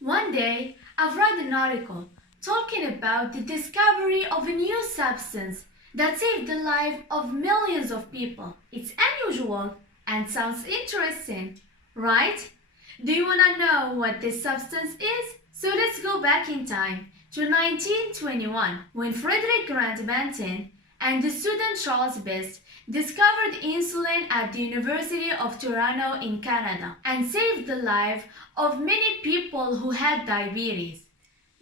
One day, I've read an article talking about the discovery of a new substance that saved the life of millions of people. It's unusual and sounds interesting, right? Do you want to know what this substance is? So let's go back in time to 1921 when Frederick Grant Banting and the student Charles Best discovered insulin at the University of Toronto in Canada and saved the life of many people who had diabetes.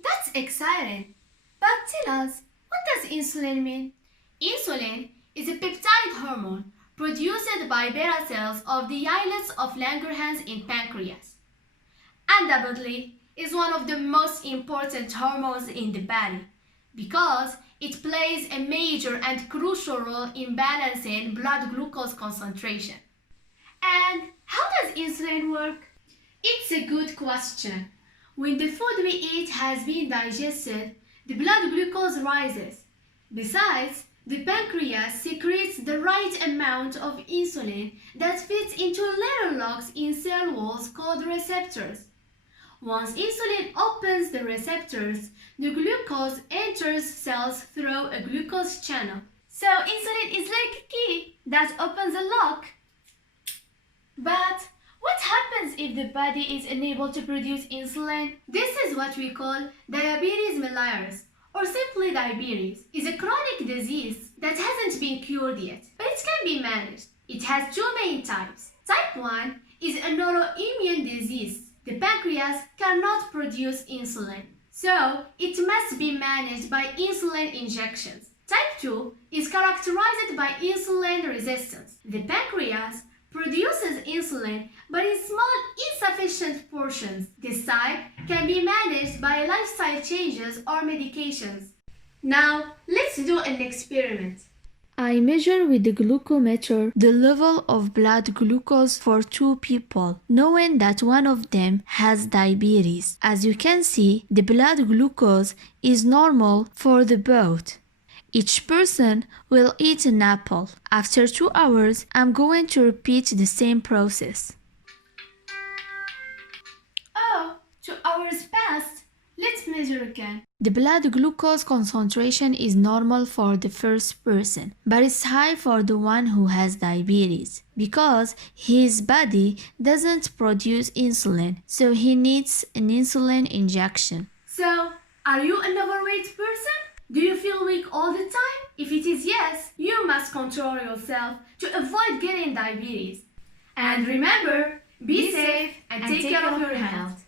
That's exciting. But tell us, what does insulin mean? Insulin is a peptide hormone produced by beta cells of the islets of Langerhans in pancreas. Undoubtedly, is one of the most important hormones in the body because it plays a major and crucial role in balancing blood glucose concentration. And how does insulin work? It's a good question. When the food we eat has been digested, the blood glucose rises. Besides, the pancreas secretes the right amount of insulin that fits into little locks in cell walls called receptors. Once insulin opens the receptors, the glucose enters cells through a glucose channel. So insulin is like a key that opens a lock. But what happens if the body is unable to produce insulin? This is what we call diabetes mellitus, or simply diabetes. It's a chronic disease that hasn't been cured yet, but it can be managed. It has two main types. Type 1 is an autoimmune disease. The pancreas cannot produce insulin, so it must be managed by insulin injections. Type 2 is characterized by insulin resistance. The pancreas produces insulin but in small, insufficient portions. This type can be managed by lifestyle changes or medications. Now, let's do an experiment. I measure with the glucometer the level of blood glucose for two people, knowing that one of them has diabetes. As you can see, the blood glucose is normal for the both. Each person will eat an apple. After 2 hours, I'm going to repeat the same process. Oh, 2 hours passed. Let's measure again. The blood glucose concentration is normal for the first person, but it's high for the one who has diabetes because his body doesn't produce insulin, so he needs an insulin injection. So, are you an overweight person? Do you feel weak all the time? If it is yes, you must control yourself to avoid getting diabetes. And remember, be safe and take care of your health.